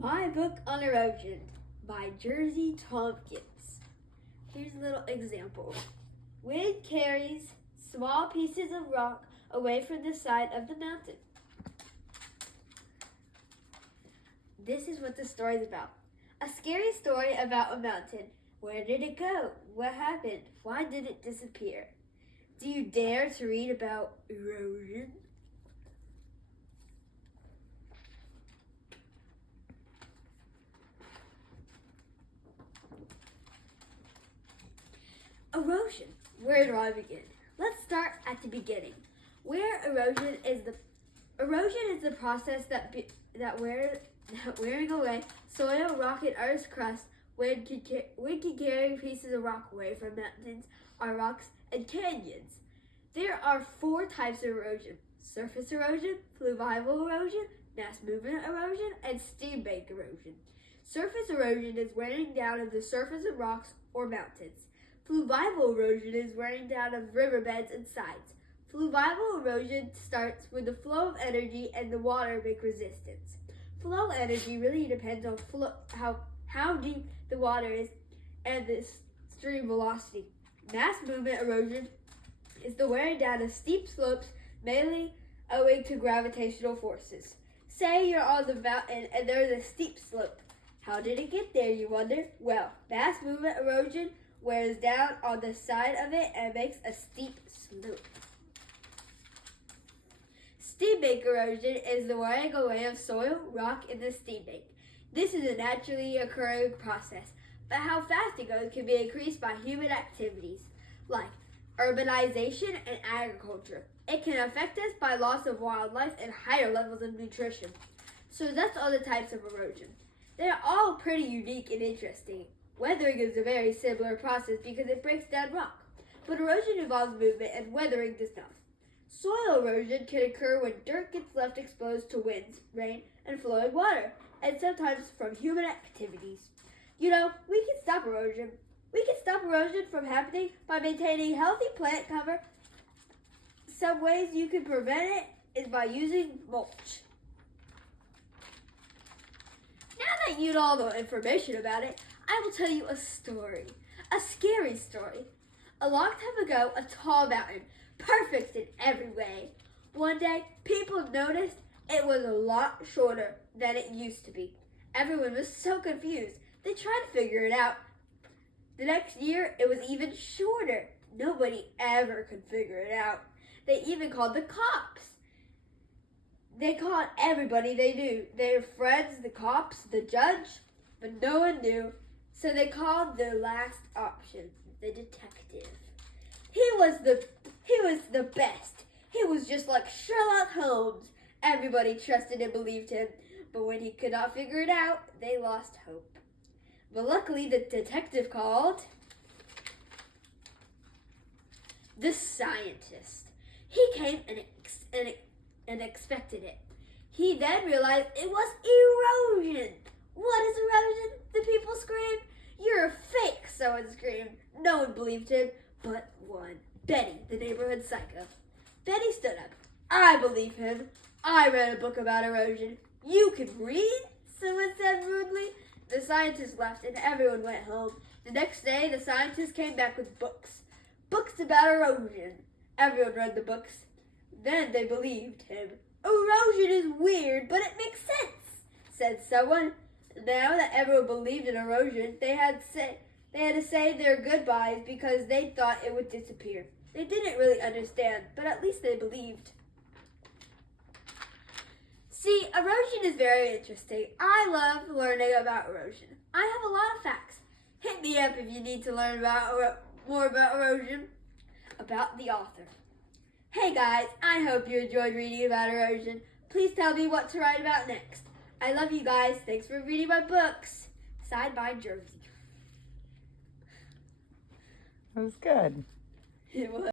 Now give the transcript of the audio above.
My book on erosion by Jersey Tompkins. Here's a little example. Wind carries small pieces of rock away from the side of the mountain. This is what the story's about. A scary story about a mountain. Where did it go? What happened? Why did it disappear? Do you dare to read about erosion? Erosion. Where do I begin? Let's start at the beginning. Erosion is the process that wearing away soil, rock, and Earth's crust. Wind can carry pieces of rock away from mountains, our rocks, and canyons. There are 4 types of erosion: surface erosion, fluvial erosion, mass movement erosion, and steam bank erosion. Surface erosion is wearing down of the surface of rocks or mountains. Fluvial erosion is wearing down of riverbeds and sides. Fluvial erosion starts when the flow of energy and the water make resistance. Flow energy really depends on how deep the water is and the stream velocity. Mass movement erosion is the wearing down of steep slopes, mainly owing to gravitational forces. Say you're on the mountain and there's a steep slope. How did it get there, you wonder? Well, mass movement erosion wears down on the side of it and makes a steep slope. Steam bank erosion is the wearing away of soil, rock in the steam bank. This is a naturally occurring process, but how fast it goes can be increased by human activities like urbanization and agriculture. It can affect us by loss of wildlife and higher levels of nutrition. So that's all the types of erosion. They're all pretty unique and interesting. Weathering is a very similar process because it breaks down rock, but erosion involves movement and weathering does not. Soil erosion can occur when dirt gets left exposed to winds, rain, and flowing water, and sometimes from human activities. You know, we can stop erosion. We can stop erosion from happening by maintaining healthy plant cover. Some ways you can prevent it is by using mulch. Now that you know all the information about it, I will tell you a story, a scary story. A long time ago, a tall mountain, perfect in every way. One day, people noticed it was a lot shorter than it used to be. Everyone was so confused. They tried to figure it out. The next year, it was even shorter. Nobody ever could figure it out. They even called the cops. They called everybody they knew. Their friends, the cops, the judge, but no one knew. So they called their last option, the detective. He was the best. He was just like Sherlock Holmes. Everybody trusted and believed him, but when he could not figure it out, they lost hope. But luckily, the detective called the scientist. He came and expected it. He then realized it was erosion. What is erosion? The people screamed. You're a fake, someone screamed. No one believed him, but one. Betty, the neighborhood psycho. Betty stood up. I believe him. I read a book about erosion. You can read? Someone said rudely. The scientist left and everyone went home. The next day, the scientist came back with books. Books about erosion. Everyone read the books. Then they believed him. Erosion is weird, but it makes sense, said someone. Now that everyone believed in erosion, they had to say their goodbyes because they thought it would disappear. They didn't really understand, but at least they believed. See, erosion is very interesting. I love learning about erosion. I have a lot of facts. Hit me up if you need to learn more about erosion. About the author. Hey guys, I hope you enjoyed reading about erosion. Please tell me what to write about next. I love you guys. Thanks for reading my books. Signed by Jersey. That was good. It was.